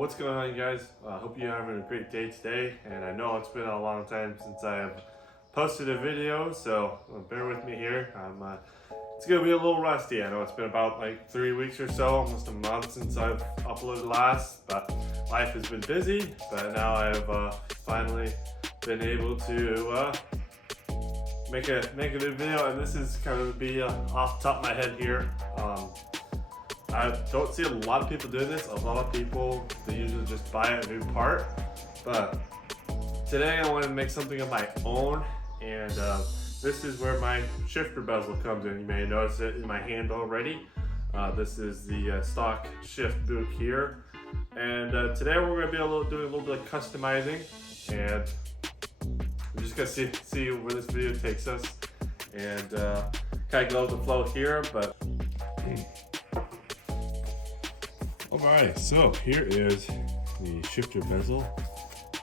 What's going on, you guys? I hope you're having a great day today, and I know it's been a long time since I have posted a video, so bear with me here. It's gonna be a little rusty. I know it's been about like 3 weeks or so, almost a month since I've uploaded last, but life has been busy. But now I've finally been able to make a new video, and this is kind of be off the top of my head here. I don't see a lot of people doing this. A lot of people, they usually just buy a new part. But today I wanted to make something of my own, and this is where my shifter bezel comes in. You may notice it in my hand already. This is the stock shift boot here. And today we're going to be doing a little bit of customizing, and we're just going to see where this video takes us, and kind of go with the flow here. But alright, so here is the shifter bezel,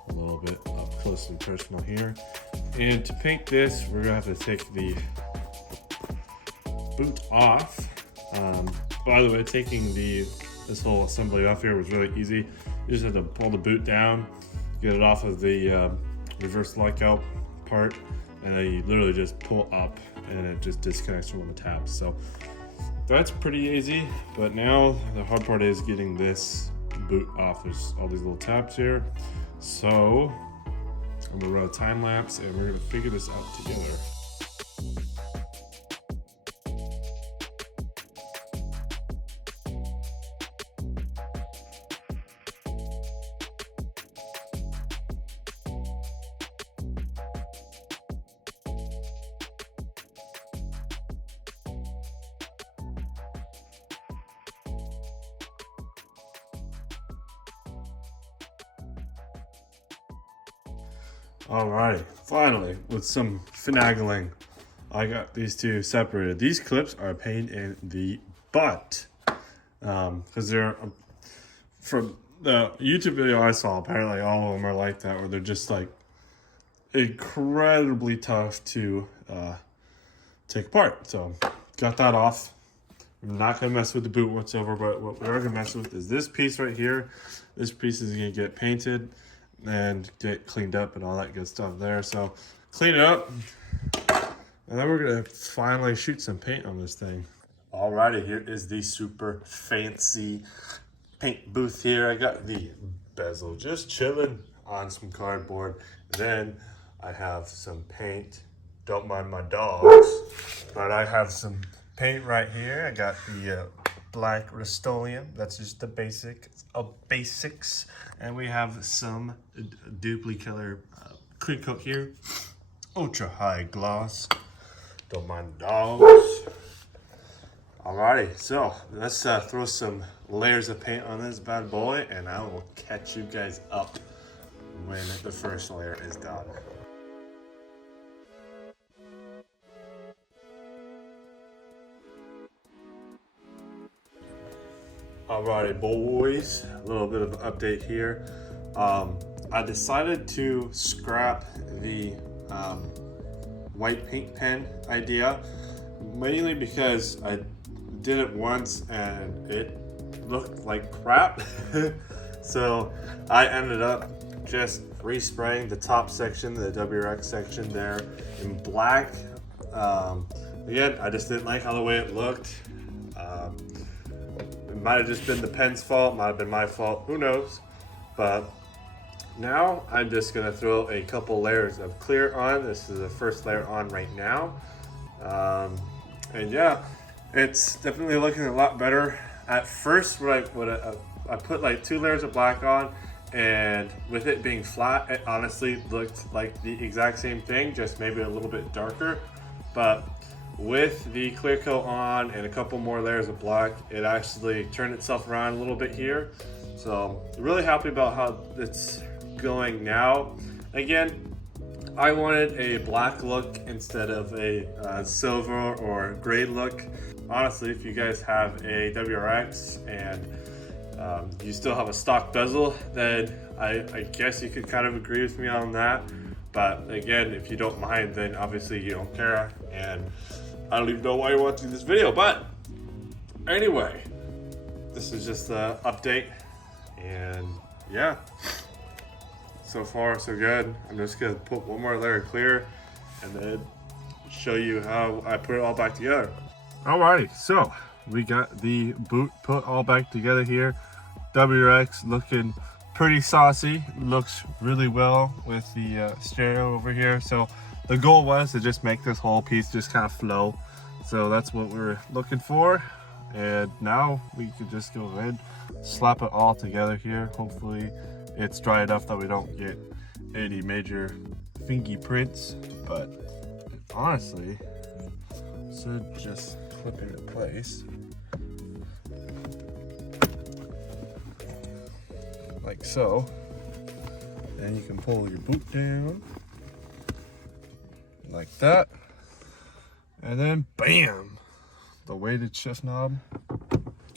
a little bit up close and personal here. And to paint this, we're gonna have to take the boot off. By the way, taking this whole assembly off here was really easy. You just have to pull the boot down, get it off of the reverse lockout part, and then you literally just pull up and it just disconnects from the tabs. So that's pretty easy, but now the hard part is getting this boot off. There's all these little tabs here. So I'm gonna run a time lapse and we're gonna figure this out together. Alright, finally, with some finagling, I got these two separated. These clips are a pain in the butt, because they're, from the YouTube video I saw, apparently all of them are like that, where they're just like incredibly tough to take apart. So, got that off. I'm not going to mess with the boot whatsoever, but what we are going to mess with is this piece right here. This piece is going to get painted and get cleaned up and all that good stuff there. So clean it up, and then we're gonna finally shoot some paint on this thing. Alrighty, here is the super fancy paint booth here. I got the bezel just chilling on some cardboard. Then I have some paint. Don't mind my dogs, but I have some paint right here. I got the black Rust-Oleum. That's just the basics of basics. And we have some duplicate color clear coat here. Ultra high gloss. Don't mind the dogs. Alrighty, so let's throw some layers of paint on this bad boy, and I will catch you guys up when the first layer is done. Alrighty, boys, a little bit of an update here. I decided to scrap the white paint pen idea, mainly because I did it once and it looked like crap. So I ended up just respraying the top section, the WRX section there, in black. Again, I just didn't like how the way it looked. It might have just been the pen's fault, might have been my fault, who knows. But now I'm just gonna throw a couple layers of clear on. This is the first layer on right now. And yeah, it's definitely looking a lot better. At first, I put like 2 layers of black on, and with it being flat, it honestly looked like the exact same thing, just maybe a little bit darker. But with the clear coat on and a couple more layers of black, it actually turned itself around a little bit here. So really happy about how it's going now. Again, I wanted a black look instead of a silver or gray look. Honestly, if you guys have a WRX and you still have a stock bezel, then I guess you could kind of agree with me on that. But again, if you don't mind, then obviously you don't care, and I don't even know why you're watching this video. But anyway, this is just an update, and yeah, so far so good. I'm just gonna put one more layer of clear and then show you how I put it all back together. Alrighty, so we got the boot put all back together here. WRX looking pretty saucy, looks really well with the stereo over here. So the goal was to just make this whole piece just kind of flow. So that's what we're looking for. And now we can just go ahead, slap it all together here. Hopefully it's dry enough that we don't get any major fingerprints, but honestly, should just clip into place. Like so. And you can pull your boot down like that. And then bam! The weighted shift knob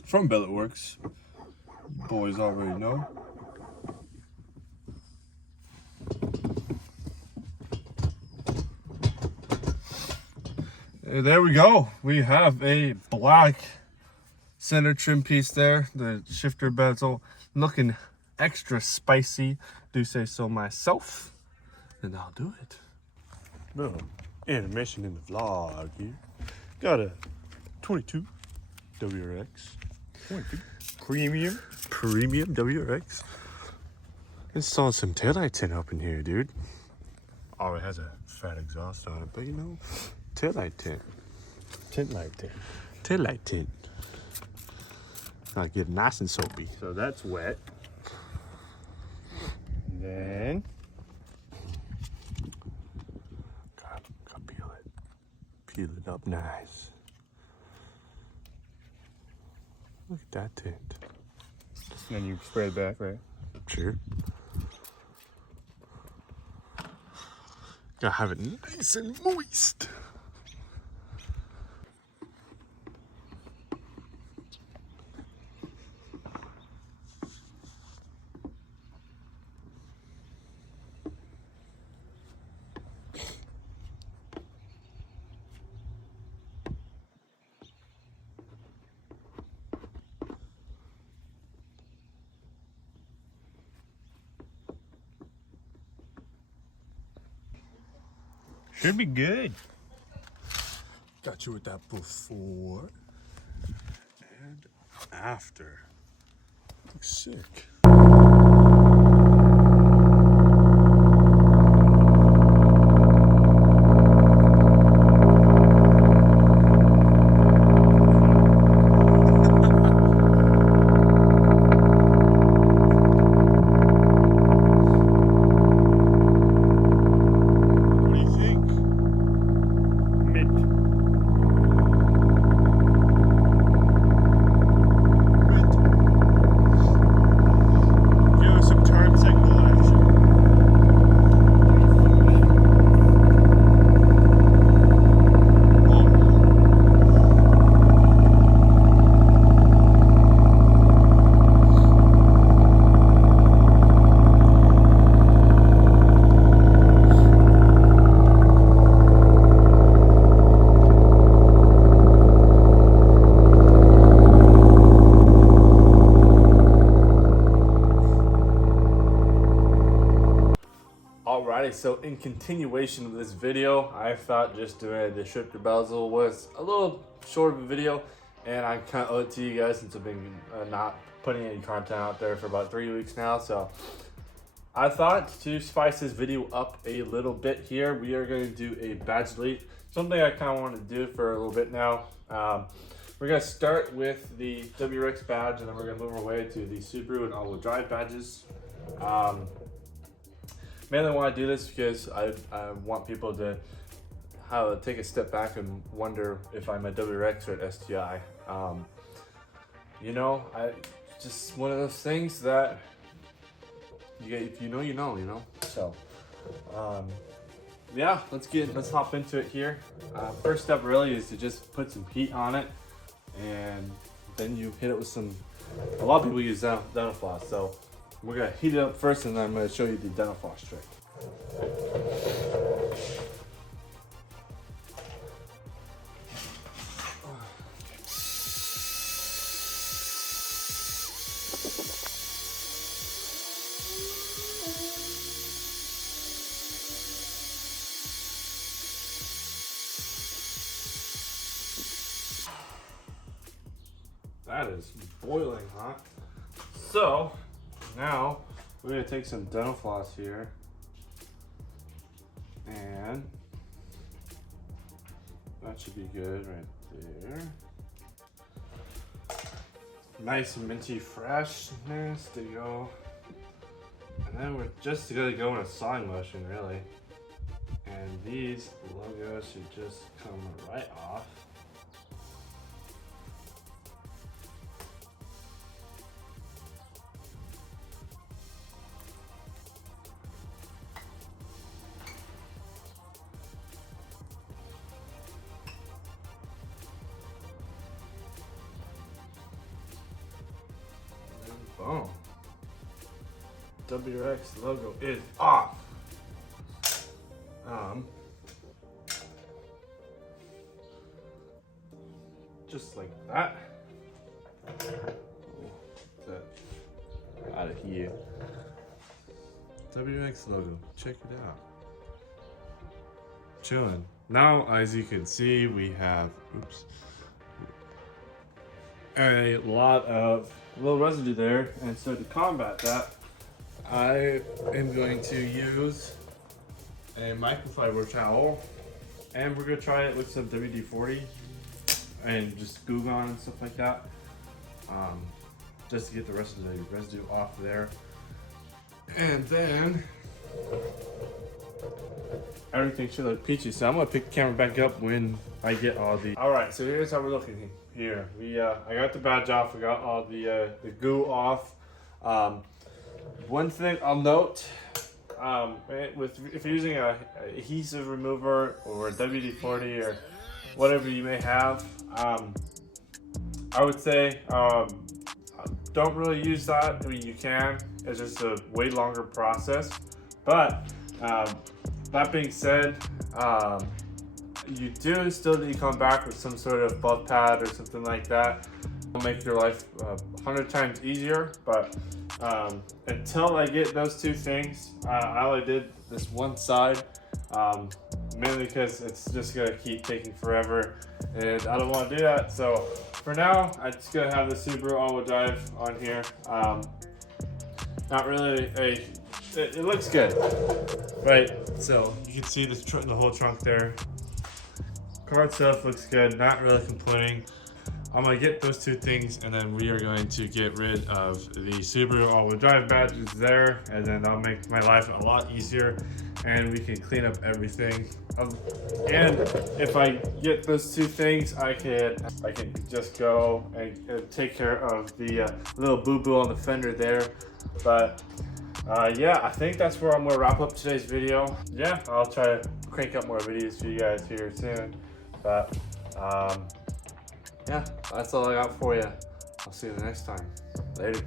from Billet Works. You boys already know. And there we go. We have a black center trim piece there. The shifter bezel looking extra spicy. Do say so myself. And I'll do it. Boom. Animation in the vlog here. Got a 22 WRX. 22. Premium WRX. Installed some taillight tint up in here, dude. Oh, it has a fat exhaust on it, but you know, taillight tint. Taillight tint. Taillight tint. Gotta get nice and soapy. So that's wet. And then gotta peel it. Peel it up nice. Look at that tint. And then you spray it back, right? Sure. Gotta have it nice and moist. Should be good. Got you with that before and after. Looks sick. Alrighty, so in continuation of this video, I thought just doing the shifter bezel was a little short of a video, and I kind of owe it to you guys since I've been not putting any content out there for about 3 weeks now. So I thought to spice this video up a little bit here, we are going to do a badge delete, something I kind of wanted to do for a little bit now. We're going to start with the WRX badge, and then we're going to move our way to the Subaru and all-wheel drive badges. Mainly want to do this because I want people to take a step back and wonder if I'm a WRX or an STI. You know, just one of those things that if you know, you know. So, yeah, let's hop into it here. First step really is to just put some heat on it, and then you hit it with some. A lot of people use dental floss, so we're gonna heat it up first, and then I'm gonna show you the dental floss trick. that is boiling hot. So now we're gonna take some dental floss here and that should be good right there. Nice minty freshness to go. And then we're just gonna go in a sawing motion really. And these logos should just come right off. Boom. WX logo is off. Just like that. That out of here. WX logo. Check it out. Chilling. Now, as you can see, we have a lot of little residue there, and so to combat that, I am going to use a microfiber towel, and we're gonna try it with some WD-40 and just Goo Gone and stuff like that, just to get the rest of the residue off there. And then everything should look peachy. So I'm gonna pick the camera back up when I get all the. All right, so here's how we're looking here. I got the badge off. We got all the goo off. One thing I'll note, if you're using a adhesive remover or a WD-40 or whatever you may have, I would say don't really use that. I mean, you can. It's just a way longer process. But that being said, you do still need to come back with some sort of buff pad or something like that. It'll make your life 100 times easier. But until I get those two things, I only did this one side, mainly because it's just gonna keep taking forever, and I don't want to do that. So for now, I'm just gonna have the Subaru all-wheel drive on here. Not really it looks good, right? So you can see the whole trunk there. Car itself looks good, not really complaining. I'm gonna get those two things, and then we are going to get rid of the Subaru all-wheel drive badges there, and then that'll make my life a lot easier, and we can clean up everything. And if I get those two things, I can just go and take care of the little boo-boo on the fender there. But yeah, I think that's where I'm gonna wrap up today's video. Yeah, I'll try to crank up more videos for you guys here soon. But yeah, that's all I got for you. I'll see you the next time. Later.